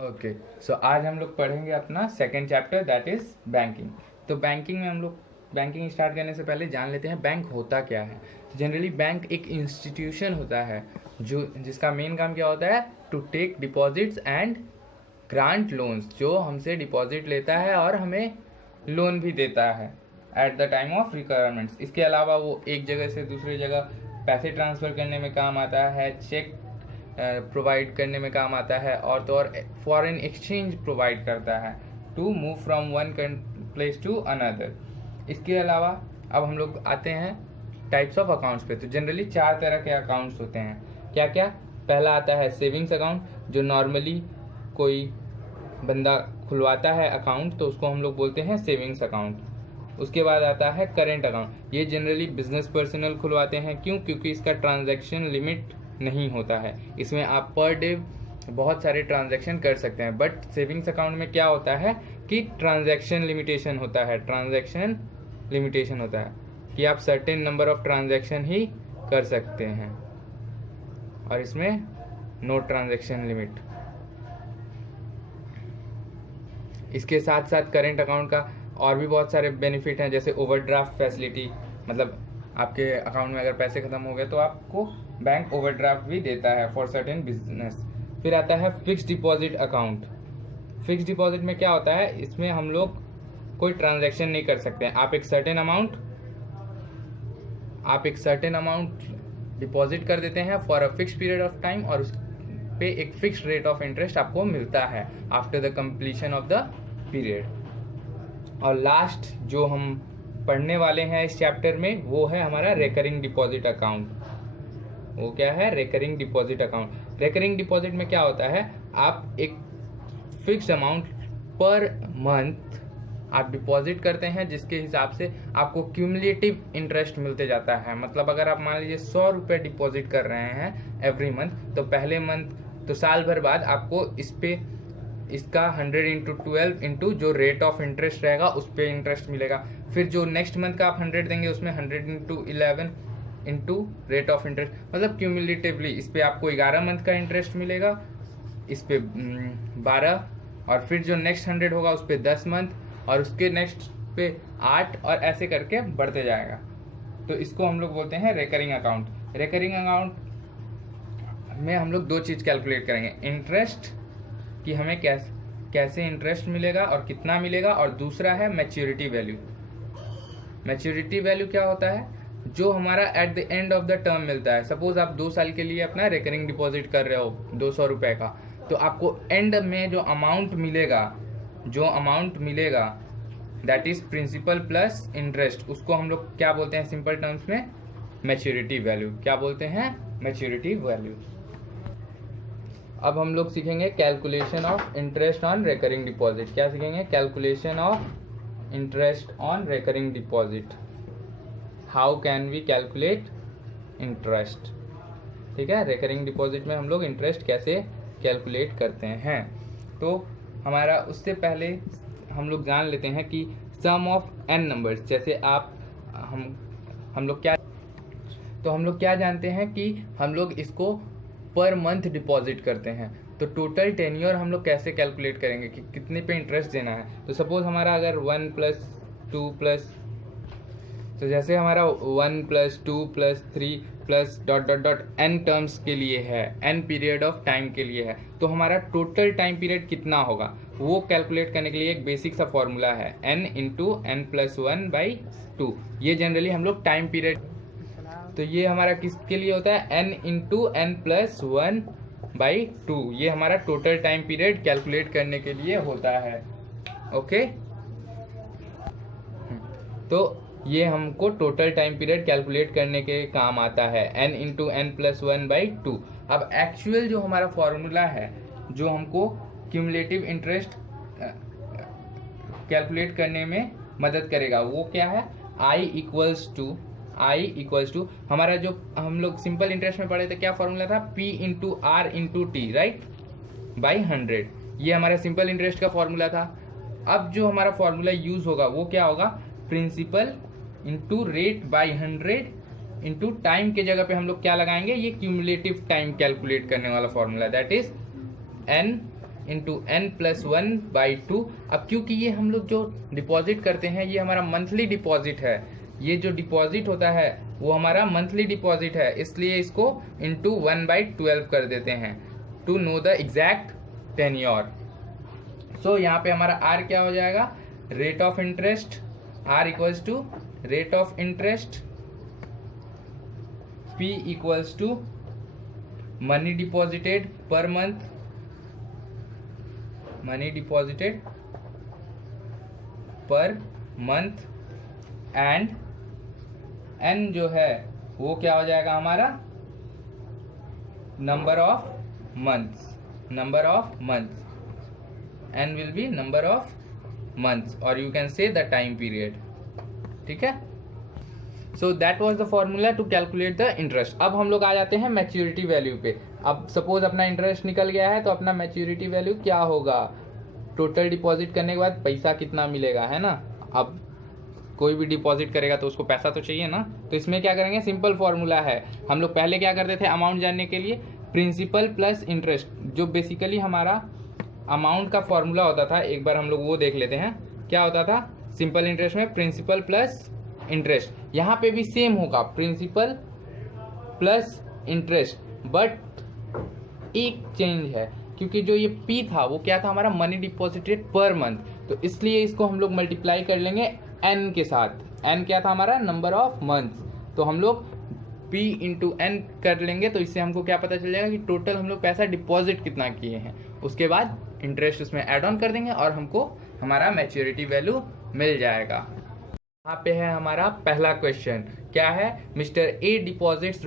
Okay, सो आज हम लोग पढ़ेंगे अपना second chapter, that is banking. तो बैंकिंग में हम लोग बैंकिंग स्टार्ट करने से पहले जान लेते हैं बैंक होता क्या है। जनरली बैंक एक इंस्टीट्यूशन होता है जो जिसका मेन काम क्या होता है, to take deposits and grant loans, जो हमसे डिपॉजिट लेता है और हमें लोन भी देता है eight the time of requirements. इसके अलावा वो एक जगह से दूसरी जगह पैसे ट्रांसफ़र करने में काम आता है, चेक प्रोवाइड करने में काम आता है, और तो और फॉरेन एक्सचेंज प्रोवाइड करता है to move from one place to another. इसके अलावा अब हम लोग आते हैं टाइप्स ऑफ अकाउंट्स पे। तो जनरली 4 तरह के अकाउंट्स होते हैं। क्या क्या? पहला आता है सेविंग्स अकाउंट, जो नॉर्मली कोई बंदा खुलवाता है अकाउंट तो उसको हम लोग बोलते हैं सेविंग्स अकाउंट। उसके बाद आता है करेंट अकाउंट, ये जनरली बिजनेस पर्सनल खुलवाते हैं। क्यों? क्योंकि इसका ट्रांजैक्शन लिमिट नहीं होता है, इसमें आप पर डे बहुत सारे ट्रांजैक्शन कर सकते हैं। बट सेविंग्स अकाउंट में क्या होता है कि ट्रांजैक्शन लिमिटेशन होता है, ट्रांजैक्शन लिमिटेशन होता है कि आप सर्टेन नंबर ऑफ ट्रांजैक्शन ही कर सकते हैं, और इसमें नो ट्रांजैक्शन लिमिट। इसके साथ साथ करेंट अकाउंट का और भी बहुत सारे बेनिफिट हैं, जैसे ओवरड्राफ्ट फैसिलिटी, मतलब आपके अकाउंट में अगर पैसे खत्म हो गए तो आपको बैंक ओवरड्राफ्ट भी देता है फॉर सर्टेन बिजनेस। फिर आता है fixed deposit account. Fixed deposit में क्या होता है, इसमें हम लोग कोई ट्रांजैक्शन नहीं कर सकते हैं। आप एक सर्टेन अमाउंट डिपॉजिट कर देते हैं for a fix period of time, और उस पे एक फिक्स रेट ऑफ इंटरेस्ट आपको मिलता है after the completion of the period. और लास्ट जो हम पढ़ने वाले हैं इस चैप्टर में, वो है हमारा रेकरिंग डिपॉजिट अकाउंट। वो क्या है? Recurring deposit account. Recurring deposit में क्या होता है, आप एक फिक्स्ड अमाउंट पर मंथ आप डिपॉजिट करते हैं, जिसके हिसाब से आपको क्यूमुलेटिव इंटरेस्ट मिलते जाता है। मतलब अगर आप मान लीजिए 100 रुपये डिपॉजिट कर रहे हैं एवरी मंथ, तो पहले मंथ तो साल भर बाद आपको इसका 100 इंटू 12 इंटू जो रेट ऑफ इंटरेस्ट रहेगा उस पर इंटरेस्ट मिलेगा। फिर जो नेक्स्ट मंथ का आप 100 देंगे, उसमें 100 into 11 into rate of interest, मतलब क्यूमुलेटिवली इस पर आपको 11 मंथ का इंटरेस्ट मिलेगा, इस पे 12, और फिर जो नेक्स्ट 100 होगा उस पर 10 मंथ, और उसके नेक्स्ट पे 8, और ऐसे करके बढ़ते जाएगा। तो इसको हम लोग बोलते हैं रेकरिंग अकाउंट। रेकरिंग अकाउंट में हम लोग 2 चीज़ कैलकुलेट करेंगे, इंटरेस्ट कि हमें कैसे इंटरेस्ट मिलेगा और कितना मिलेगा, और दूसरा है मैच्योरिटी वैल्यू। मैच्योरिटी वैल्यू क्या होता है? जो हमारा at the end of the term मिलता है। सपोज आप 2 साल के लिए अपना रेकरिंग डिपॉजिट कर रहे हो 200 रुपये का, तो आपको एंड में जो अमाउंट मिलेगा that is principal plus interest, उसको हम लोग क्या बोलते हैं सिंपल टर्म्स में? Maturity value. क्या बोलते हैं? Maturity value. अब हम लोग सीखेंगे calculation of interest on recurring deposit. क्या सीखेंगे? Calculation of interest on recurring deposit. How can we calculate interest? ठीक है, रेकरिंग डिपॉजिट में हम लोग इंटरेस्ट कैसे कैलकुलेट करते हैं। तो हमारा उससे पहले हम लोग जान लेते हैं कि सम ऑफ n नंबर्स, जैसे हम लोग क्या जानते हैं कि हम लोग इसको पर मंथ डिपॉजिट करते हैं। तो टोटल टेन्योर हम लोग कैसे कैलकुलेट करेंगे कि कितने पे इंटरेस्ट देना है। तो सपोज हमारा अगर 1 + 2 तो जैसे हमारा 1 + 2 + 3 + ... n टर्म्स के लिए है, n पीरियड ऑफ टाइम के लिए है, तो हमारा टोटल टाइम पीरियड कितना होगा वो कैलकुलेट करने के लिए एक बेसिक सा फॉर्मूला है, n × n + 1/2। ये जनरली हम लोग टाइम पीरियड, तो ये हमारा किसके लिए होता है? n × n + 1/2। ये हमारा टोटल टाइम पीरियड कैलकुलेट करने के लिए होता है। ओके, तो ये हमको टोटल टाइम पीरियड कैलकुलेट करने के काम आता है, n × n + 1/2। अब एक्चुअल जो हमारा फॉर्मूला है जो हमको क्यूमुलेटिव इंटरेस्ट कैलकुलेट करने में मदद करेगा, वो क्या है? I इक्वल्स टू हमारा जो हम लोग सिंपल इंटरेस्ट में पढ़े थे, क्या फॉर्मूला था? P × R × T, right, by 100। ये हमारा सिंपल इंटरेस्ट का फॉर्मूला था। अब जो हमारा फॉर्मूला यूज होगा वो क्या होगा? Principal into rate by 100 into time के जगह पे हम लोग क्या लगाएंगे? ये क्यूमुलेटिव टाइम कैलकुलेट करने वाला formula, that is n into n plus 1/2। अब क्योंकि ये हम लोग जो डिपॉजिट करते हैं ये हमारा मंथली डिपॉजिट है, ये जो डिपॉजिट होता है वो हमारा मंथली डिपॉजिट है, इसलिए इसको इंटू 1/12 कर देते हैं to know the exact tenure. So यहाँ पे हमारा आर क्या हो जाएगा, rate of interest, R equals to rate of interest, P equals to money deposited per month, money deposited per month, and N जो है वो क्या हो जाएगा हमारा, number of months, number of months, N will be number of months और you can say the time period. ठीक है, so that was the formula to calculate the interest. अब हम लोग आ जाते हैं मैच्योरिटी वैल्यू पे। अब सपोज अपना इंटरेस्ट निकल गया है तो अपना मैच्योरिटी वैल्यू क्या होगा, टोटल डिपॉजिट करने के बाद पैसा कितना मिलेगा, है ना। अब कोई भी डिपॉजिट करेगा तो उसको पैसा तो चाहिए ना, तो इसमें क्या करेंगे, सिंपल फॉर्मूला है। हम लोग पहले क्या करते थे, अमाउंट जानने के लिए प्रिंसिपल प्लस इंटरेस्ट, जो बेसिकली हमारा अमाउंट का फॉर्मूला होता था, एक बार हम लोग वो देख लेते हैं क्या होता था। सिंपल इंटरेस्ट में प्रिंसिपल प्लस इंटरेस्ट, यहाँ पे भी सेम होगा, प्रिंसिपल प्लस इंटरेस्ट, बट एक चेंज है क्योंकि जो ये P था वो क्या था हमारा, मनी डिपॉजिटेड पर मंथ, तो इसलिए इसको हम लोग मल्टीप्लाई कर लेंगे N के साथ। N क्या था हमारा, नंबर ऑफ मंथ्स, तो हम लोग P इंटू N कर लेंगे, तो इससे हमको क्या पता चल जाएगा कि टोटल हम लोग पैसा डिपॉजिट कितना किए हैं। उसके बाद इंटरेस्ट उसमें ऐड ऑन कर देंगे और हमको हमारा मैच्योरिटी वैल्यू मिल जाएगा। यहाँ पे है हमारा पहला क्वेश्चन, क्या है, mister A deposits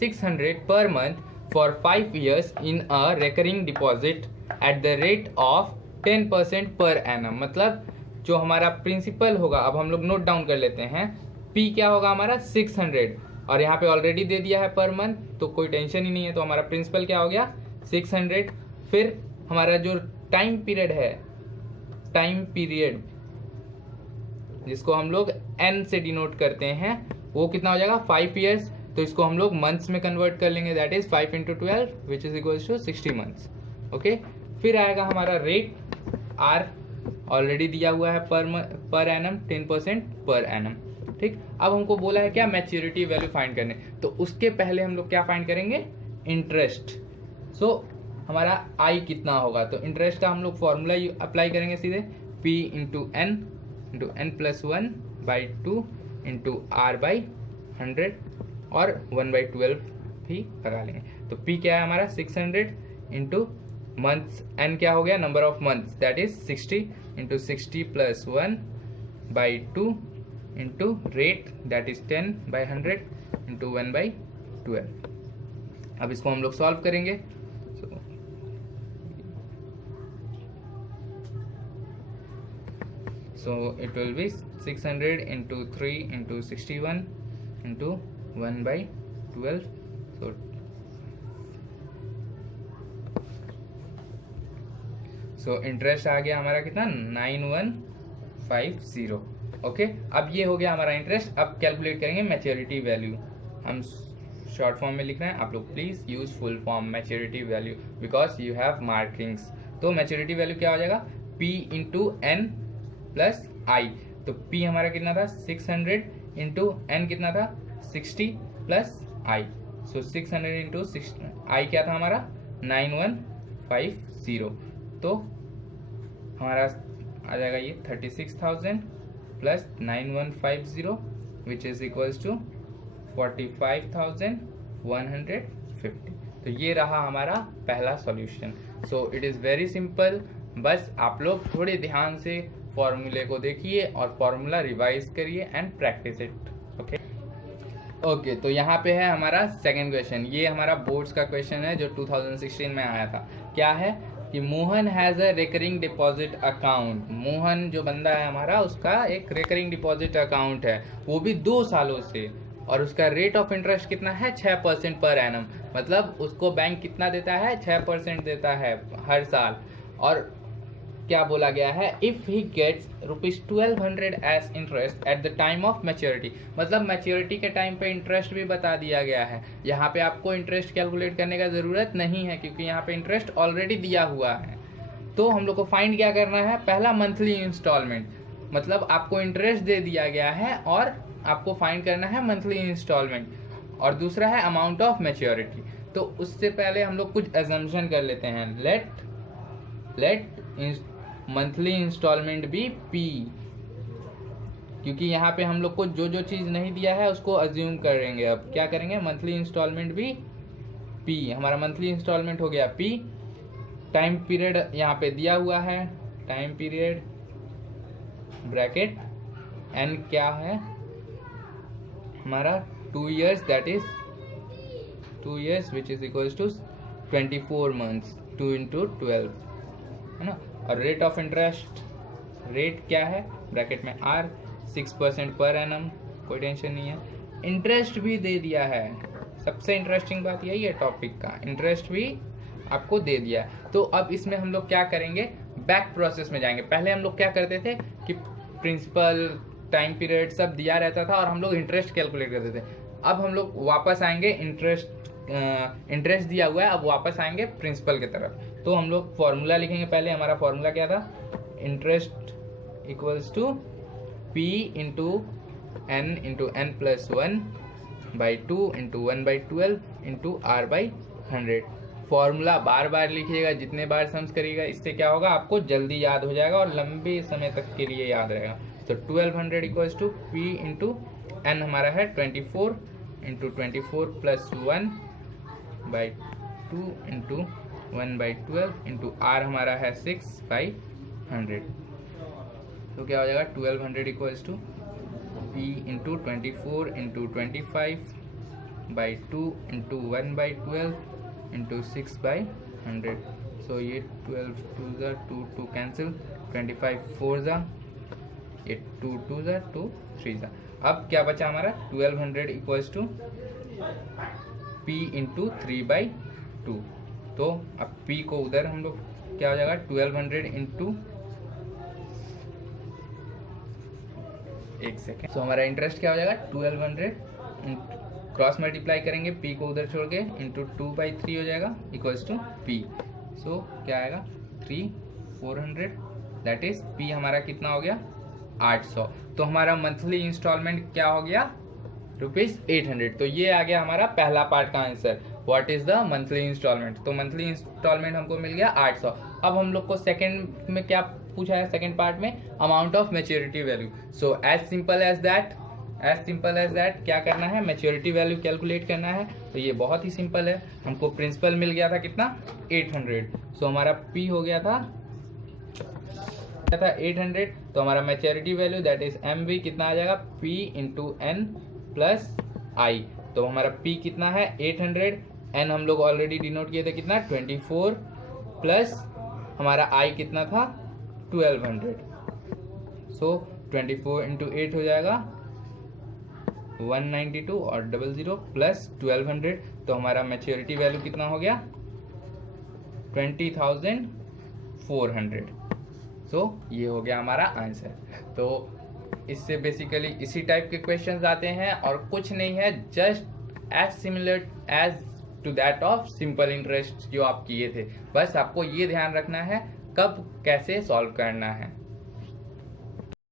₹600 per month for 5 years in a recurring deposit at the rate of 10% per annum. मतलब जो हमारा प्रिंसिपल होगा, अब हम लोग नोट डाउन कर लेते हैं, P क्या होगा हमारा 600 और यहाँ पे ऑलरेडी दे दिया है पर मंथ, तो कोई टेंशन ही नहीं है, तो हमारा प्रिंसिपल क्या हो गया 600। फिर हमारा जो टाइम पीरियड है, टाइम पीरियड जिसको हम लोग N से डिनोट करते हैं, वो कितना हो जाएगा 5 years, तो इसको हम लोग मंथ्स में कन्वर्ट कर लेंगे, that is 5 × 12 which is equals to 60 months. Okay, फिर आएगा हमारा रेट, R ऑलरेडी दिया हुआ है पर एनम 10% पर एनम। ठीक, अब हमको बोला है क्या, मैच्योरिटी वैल्यू फाइंड करने, तो उसके पहले हम लोग क्या फाइंड करेंगे, इंटरेस्ट। सो हमारा I कितना होगा, तो इंटरेस्ट का हम लोग फॉर्मूला अप्लाई करेंगे सीधे, P into N into N plus 1/2 into R/100 और 1/12 भी लगा लेंगे। तो P क्या है हमारा 600 इंटू मंथ्स, N क्या हो गया, number of months, that is 60 into 60 plus 1/2 into rate, that is 10/100 into 1/12। अब इसको हम लोग सॉल्व करेंगे। So it will be 600 into 3 into 61 into 1/12. So interest आ गया हमारा कितना, 9150। ओके, अब ये हो गया हमारा इंटरेस्ट। अब कैलकुलेट करेंगे मैच्योरिटी वैल्यू। हम शॉर्ट फॉर्म में लिख रहे हैं, आप लोग please use full form maturity value because you have markings. तो मैच्योरिटी वैल्यू क्या हो जाएगा, P into N plus I, तो P हमारा कितना था 600 इंटू N कितना था 60 plus I, so 600 into I क्या था हमारा 9150, तो हमारा आ जाएगा ये 36,000 plus 9150 which is equals to 45,150। तो ये रहा हमारा पहला solution. So it is very simple, बस आप लोग थोड़े ध्यान से फॉर्मूले को देखिए और फॉर्मूला रिवाइज करिए एंड प्रैक्टिस इट। ओके, तो यहाँ पे है हमारा सेकंड क्वेश्चन। ये हमारा बोर्ड्स का क्वेश्चन है जो 2016 में आया था। क्या है कि Mohan has a recurring deposit account. Mohan जो बंदा है हमारा, उसका एक रिकरिंग डिपॉजिट अकाउंट है, वो भी 2 सालों से, और उसका रेट ऑफ इंटरेस्ट कितना है 6% पर एनम। मतलब उसको बैंक कितना देता है, 6% देता है हर साल। और क्या बोला गया है, if he gets ₹1200 as interest at the time of maturity. मतलब मैच्योरिटी के टाइम पे इंटरेस्ट भी बता दिया गया है। यहाँ पे आपको इंटरेस्ट कैलकुलेट करने का ज़रूरत नहीं है क्योंकि यहाँ पे इंटरेस्ट ऑलरेडी दिया हुआ है। तो हम लोग को फाइंड क्या करना है, पहला मंथली इंस्टॉलमेंट, मतलब आपको इंटरेस्ट दे दिया गया है और आपको फाइंड करना है मंथली इंस्टॉलमेंट, और दूसरा है अमाउंट ऑफ मैच्योरिटी। तो उससे पहले हम लोग कुछ एजम्पशन कर लेते हैं। Let monthly installment be P, क्योंकि यहाँ पे हम लोग को जो जो चीज़ नहीं दिया है उसको अज्यूम करेंगे। अब क्या करेंगे, मंथली इंस्टॉलमेंट भी पी, हमारा मंथली इंस्टॉलमेंट हो गया पी। टाइम पीरियड यहाँ पे दिया हुआ है, टाइम पीरियड ब्रैकेट एन क्या है हमारा 2 years, that is 2 years which is equals to 24 months, 2 into 12 है ना। और रेट ऑफ इंटरेस्ट, रेट क्या है ब्रैकेट में आर, 6% पर एनम, कोई टेंशन नहीं है। इंटरेस्ट भी दे दिया है, सबसे इंटरेस्टिंग बात यही है टॉपिक का, इंटरेस्ट भी आपको दे दिया है। तो अब इसमें हम लोग क्या करेंगे, बैक प्रोसेस में जाएंगे। पहले हम लोग क्या करते थे कि प्रिंसिपल, टाइम पीरियड सब दिया रहता था और हम लोग इंटरेस्ट कैलकुलेट करते थे। अब हम लोग वापस आएंगे, इंटरेस्ट दिया हुआ है, अब वापस आएंगे प्रिंसिपल की तरफ। तो हम लोग फॉर्मूला लिखेंगे। पहले हमारा फॉर्मूला क्या था, interest equals to P into n plus 1/2 into 1/12 into r/100। Formula बार बार लिखिएगा, जितने बार सम्स करिएगा इससे क्या होगा, आपको जल्दी याद हो जाएगा और लंबे समय तक के लिए याद रहेगा। तो 1200 equals to P into n हमारा है 24 into 24 plus 1/2 into 1/12 into r हमारा है 6/100। तो क्या हो जाएगा, 1200 equals to P into 24 into 25/2 into 1/12 into 6/100। So ये 12 2 ज़ा 2 कैंसिल, 25 4 ज़ा, ये 2 2 ज़ा 2 3 ज़ा। अब क्या बचा हमारा, 1200 इक्वल्स टू पी इंटू 3/2। तो अब पी को उधर हम लोग क्या हो जाएगा, 1200 इंटू, एक सेकेंड, तो हमारा इंटरेस्ट क्या हो जाएगा 1200 क्रॉस मल्टीप्लाई करेंगे, पी को उधर छोड़ के, इंटू 2/3 हो जाएगा इक्वल्स टू पी। सो क्या आएगा 3400, दैट इज पी हमारा कितना हो गया 800। तो हमारा मंथली इंस्टॉलमेंट क्या हो गया ₹800। तो ये आ गया हमारा पहला पार्ट का answer, what is the monthly installment. तो मंथली इंस्टॉलमेंट हमको मिल गया 800। अब हम लोग को सेकंड में क्या पूछा है, सेकंड पार्ट में amount of maturity value. So as simple as that क्या करना है, मैच्योरिटी वैल्यू कैलकुलेट करना है। तो ये बहुत ही सिंपल है, हमको प्रिंसिपल मिल गया था कितना 800। सो हमारा पी हो गया था 800। तो हमारा maturity value that is M V कितना आ जाएगा, P into n plus I. तो हमारा पी कितना है 800, एन हम लोग ऑलरेडी डिनोट किए थे कितना 24, प्लस हमारा आई कितना था 1200। सो 24 इंटू 8 हो जाएगा 192 और 00 प्लस 1200। तो हमारा मैच्योरिटी वैल्यू कितना हो गया 20,400। सो ये हो गया हमारा आंसर। तो इससे बेसिकली इसी टाइप के क्वेश्चंस आते हैं और कुछ नहीं है, just as similar as to that of simple interest जो आप किए थे। बस आपको ये ध्यान रखना है कब कैसे सॉल्व करना है।